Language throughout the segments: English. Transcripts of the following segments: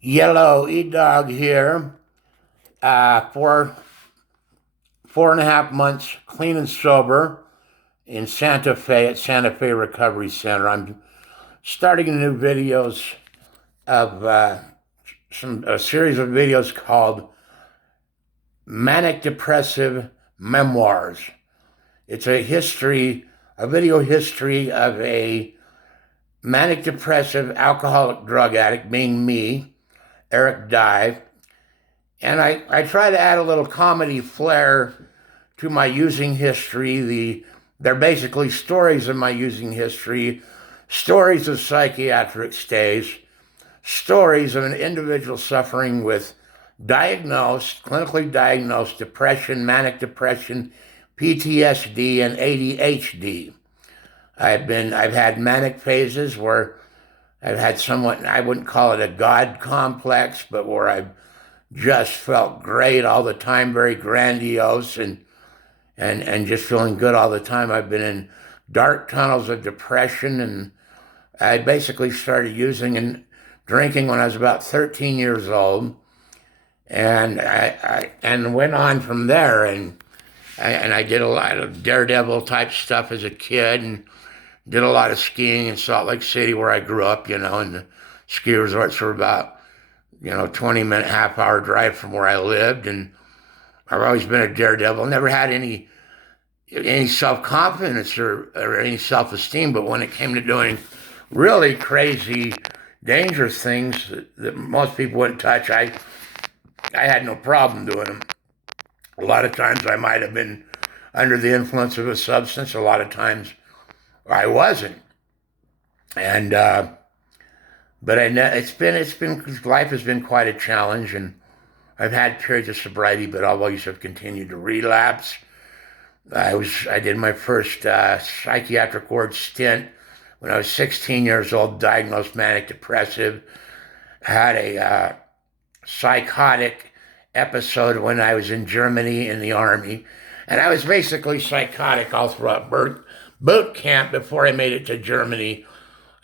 Yellow E-Dog here. 4.5 months clean and sober in Santa Fe at Santa Fe Recovery Center. I'm starting new videos of a series of videos called Manic Depressive Memoirs. It's a video history of a manic depressive alcoholic drug addict, being me, Eric Dye. And I try to add a little comedy flair to my using history. They're basically stories of my using history, stories of psychiatric stays, stories of an individual suffering with clinically diagnosed depression, manic depression, PTSD, and ADHD. I've had manic phases where I've had somewhat, I wouldn't call it a God complex, but where I've just felt great all the time, very grandiose and just feeling good all the time. I've been in dark tunnels of depression, and I basically started using and drinking when I was about 13 years old, and I went on from there, and I did a lot of daredevil type stuff as a kid, and did a lot of skiing in Salt Lake City where I grew up, and the ski resorts were about 20-minute, half-hour drive from where I lived. And I've always been a daredevil. Never had any self-confidence or any self-esteem. But when it came to doing really crazy, dangerous things that most people wouldn't touch, I had no problem doing them. A lot of times I might have been under the influence of a substance. A lot of times I wasn't. And but life has been quite a challenge, and I've had periods of sobriety, but I always have continued to relapse. I did my first psychiatric ward stint when I was 16 years old, diagnosed manic depressive. Had a psychotic episode when I was in Germany in the army, and I was basically psychotic all throughout boot camp before I made it to Germany.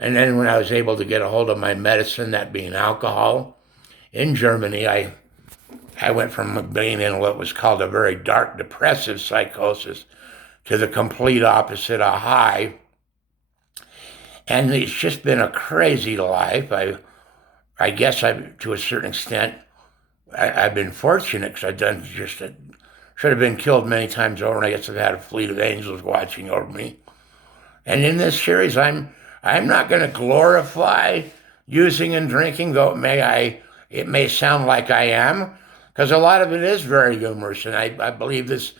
And then when I was able to get a hold of my medicine, that being alcohol, in Germany, I went from being in what was called a very dark depressive psychosis to the complete opposite, a high. And it's just been a crazy life. I guess to a certain extent, I've been fortunate because I've done should have been killed many times over, and I guess I've had a fleet of angels watching over me. And in this series, I'm not going to glorify using and drinking, though it may sound like I am, because a lot of it is very humorous, and I believe this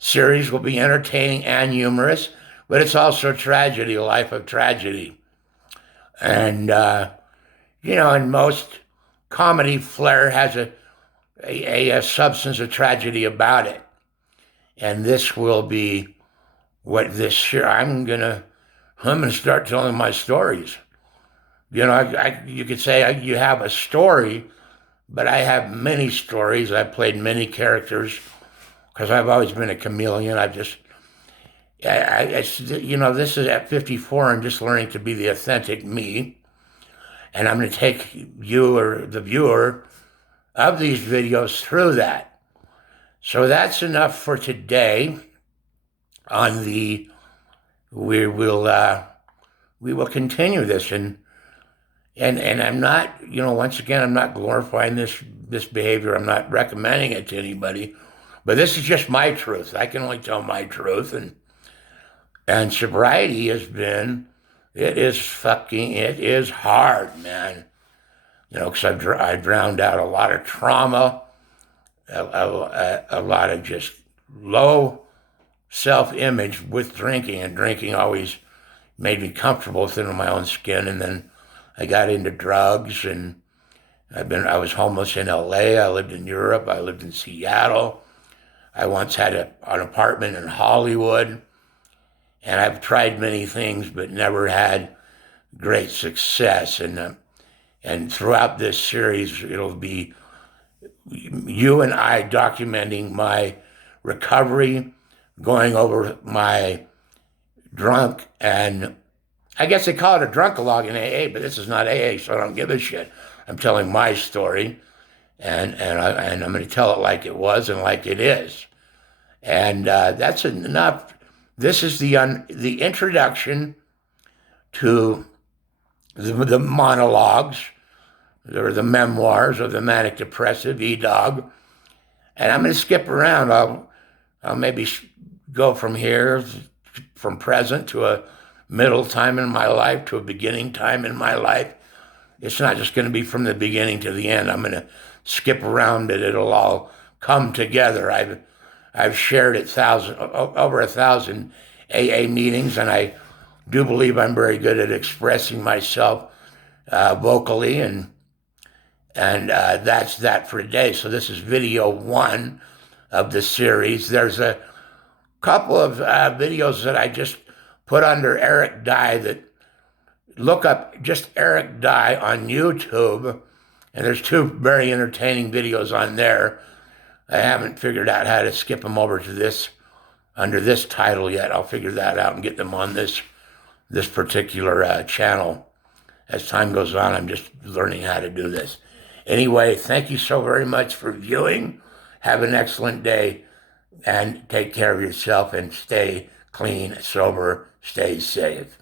series will be entertaining and humorous, but it's also tragedy, a life of tragedy. And, and most comedy flair has a substance of tragedy about it. And this will be what this year I'm gonna start telling my stories. You could say you have a story, but I have many stories. I've played many characters because I've always been a chameleon. This is at 54. I'm just learning to be the authentic me, and I'm going to take you or the viewer of these videos through that. So that's enough for today. We will continue this, and I'm not, once again, I'm not glorifying this behavior. I'm not recommending it to anybody, but this is just my truth. I can only tell my truth, and sobriety it is hard, man. Because I've drowned out a lot of trauma, a lot of just low self-image with drinking, and drinking always made me comfortable within my own skin. And then I got into drugs, and I was homeless in LA. I lived in Europe. I lived in Seattle. I once had an apartment in Hollywood, and I've tried many things, but never had great success. And throughout this series, it'll be you and I documenting my recovery, going over my and I guess they call it a drunkalog in AA, but this is not AA, so I don't give a shit. I'm telling my story, and I'm going to tell it like it was and like it is. And that's enough. This is the introduction to the monologues, or the memoirs of the manic depressive E-Dog. And I'm going to skip around. I'll maybe go from here, from present to a middle time in my life to a beginning time in my life. It's not just going to be from the beginning to the end. I'm going to skip around it. It'll all come together. I've shared it over 1,000 AA meetings, and I do believe I'm very good at expressing myself vocally, and that's that for today. So this is video 1 of the series. There's a couple of videos that I just put under Eric Dye. That look up just Eric Dye on YouTube, and there's 2 very entertaining videos on there. I haven't figured out how to skip them over to this under this title yet. I'll figure that out and get them on this particular channel. As time goes on, I'm just learning how to do this. Anyway, thank you so very much for viewing. Have an excellent day, and take care of yourself, and stay clean, sober, stay safe.